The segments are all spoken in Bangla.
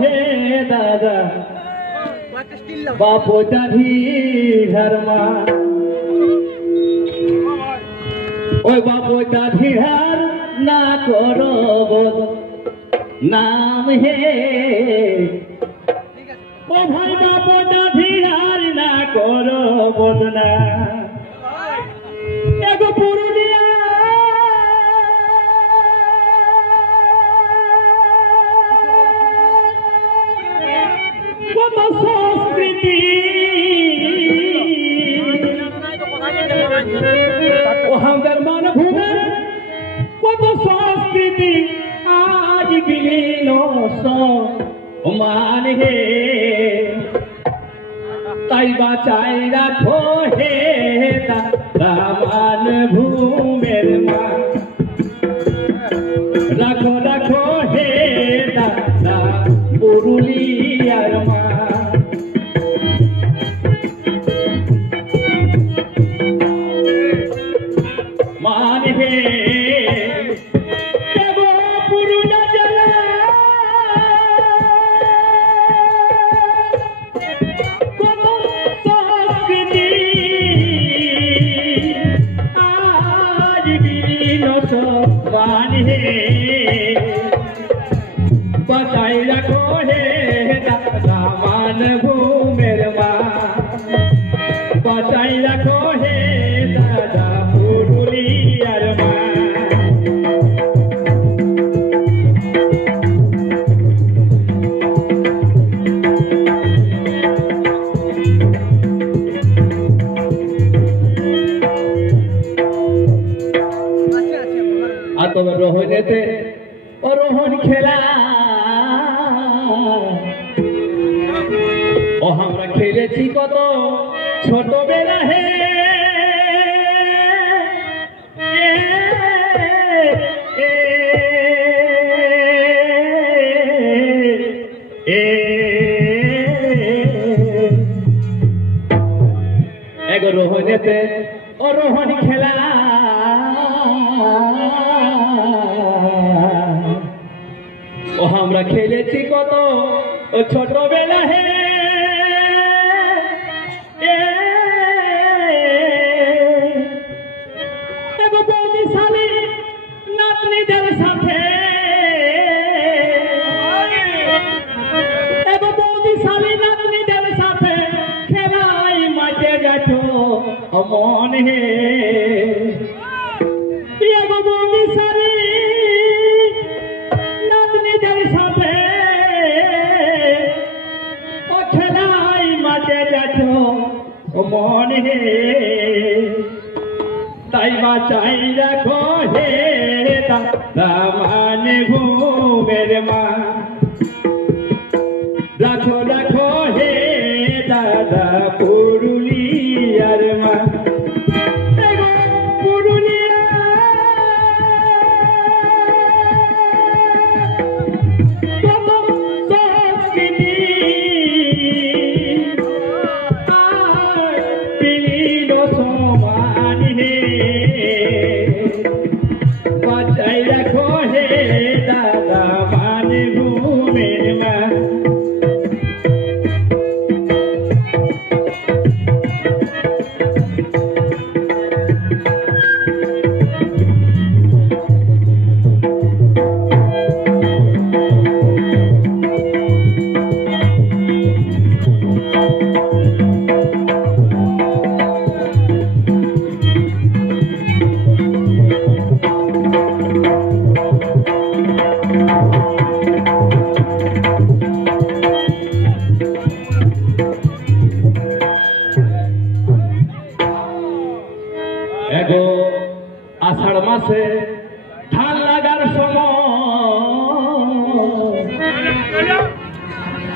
হে দাদা। বাপটা ঢিঢার মা ওই বাপটা ঢিঢার না করো বদ নাম হে। ও ভাই বাপটা ঢিঢার না করো বদনা বিলীন মান হে তাই বাঁচাই রাখো হে দামান ভূমের মা রাখো রাখো হে দাদা পুরুলিয়ার रखो हे भू ছোটবেলা হে রোহনেতে ও রোহন খেলা। ও আমরা খেলেছি কত ছোটবেলা হে। মন মন তাই বাঁচাই রাখো হে দামান ভূমের মা। রাখো রাখো হে দাদা পুরুলিয়ার মা। সমানি সমান হে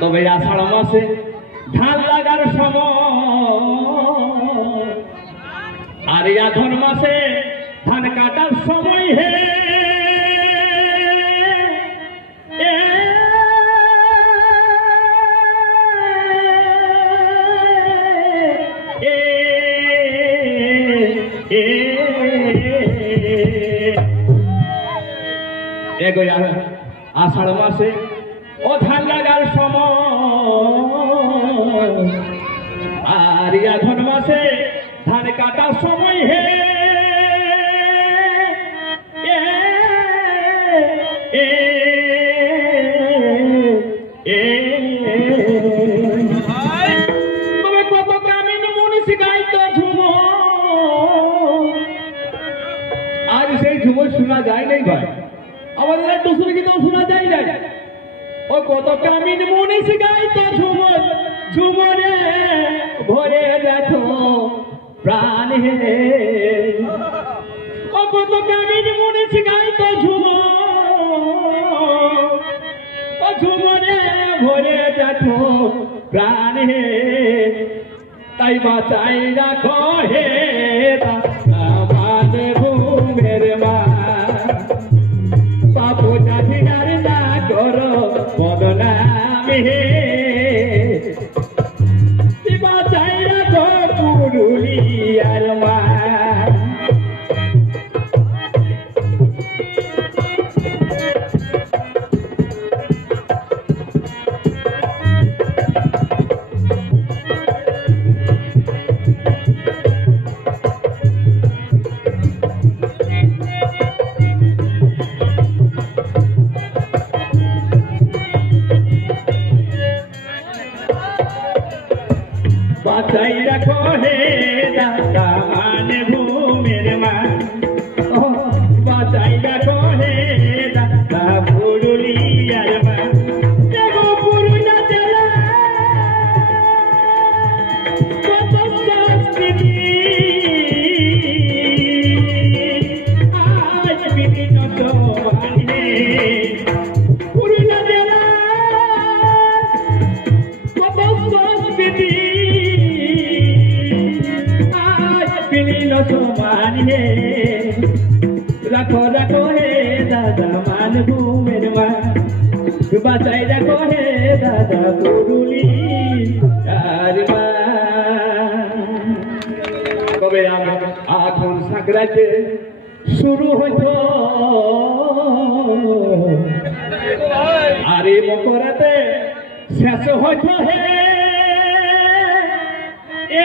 তবে আষাঢ় মাসে ধান লাগার সময় আর এই মাসে ধান কাটার সময় হে আষাঢ় মাসে ও ধান লাগার সময় আর মাসে ধান কাটার সময় হে। এ, এ, এ, তবে কত গ্রামীণ মনীষী গাইতো ঝুমর আজ সেই ঝুমর শোনা যায় নাই ভাই। আমাদের টুসুর গীতও শোনা যায় না ও কত গ্রামীণ মনীষী গাইতো ঝুমর ঝুমরে ভরে দেখো প্রাণ হে। ও কত গ্রামীণ মনীষী গাইতো ঝুমর ও ঝুমরে ভরে দেখো প্রাণ হে। তাই বাঁচাই রাখো হে আমার هي داتا کا দাদা মান ঘুমের মা বাঁচাই রাখো হে দাদা পুরুলি আর এখন সাঁকড়াতে শুরু হইতো। আরে মকরাতে শেষ হইতো হে। এ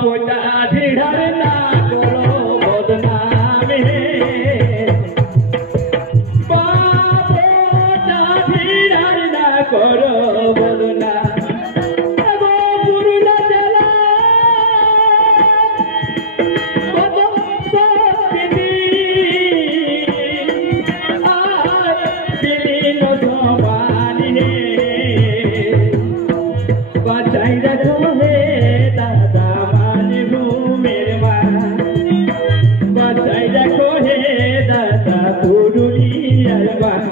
پوءِ ته পুরুলিয়ার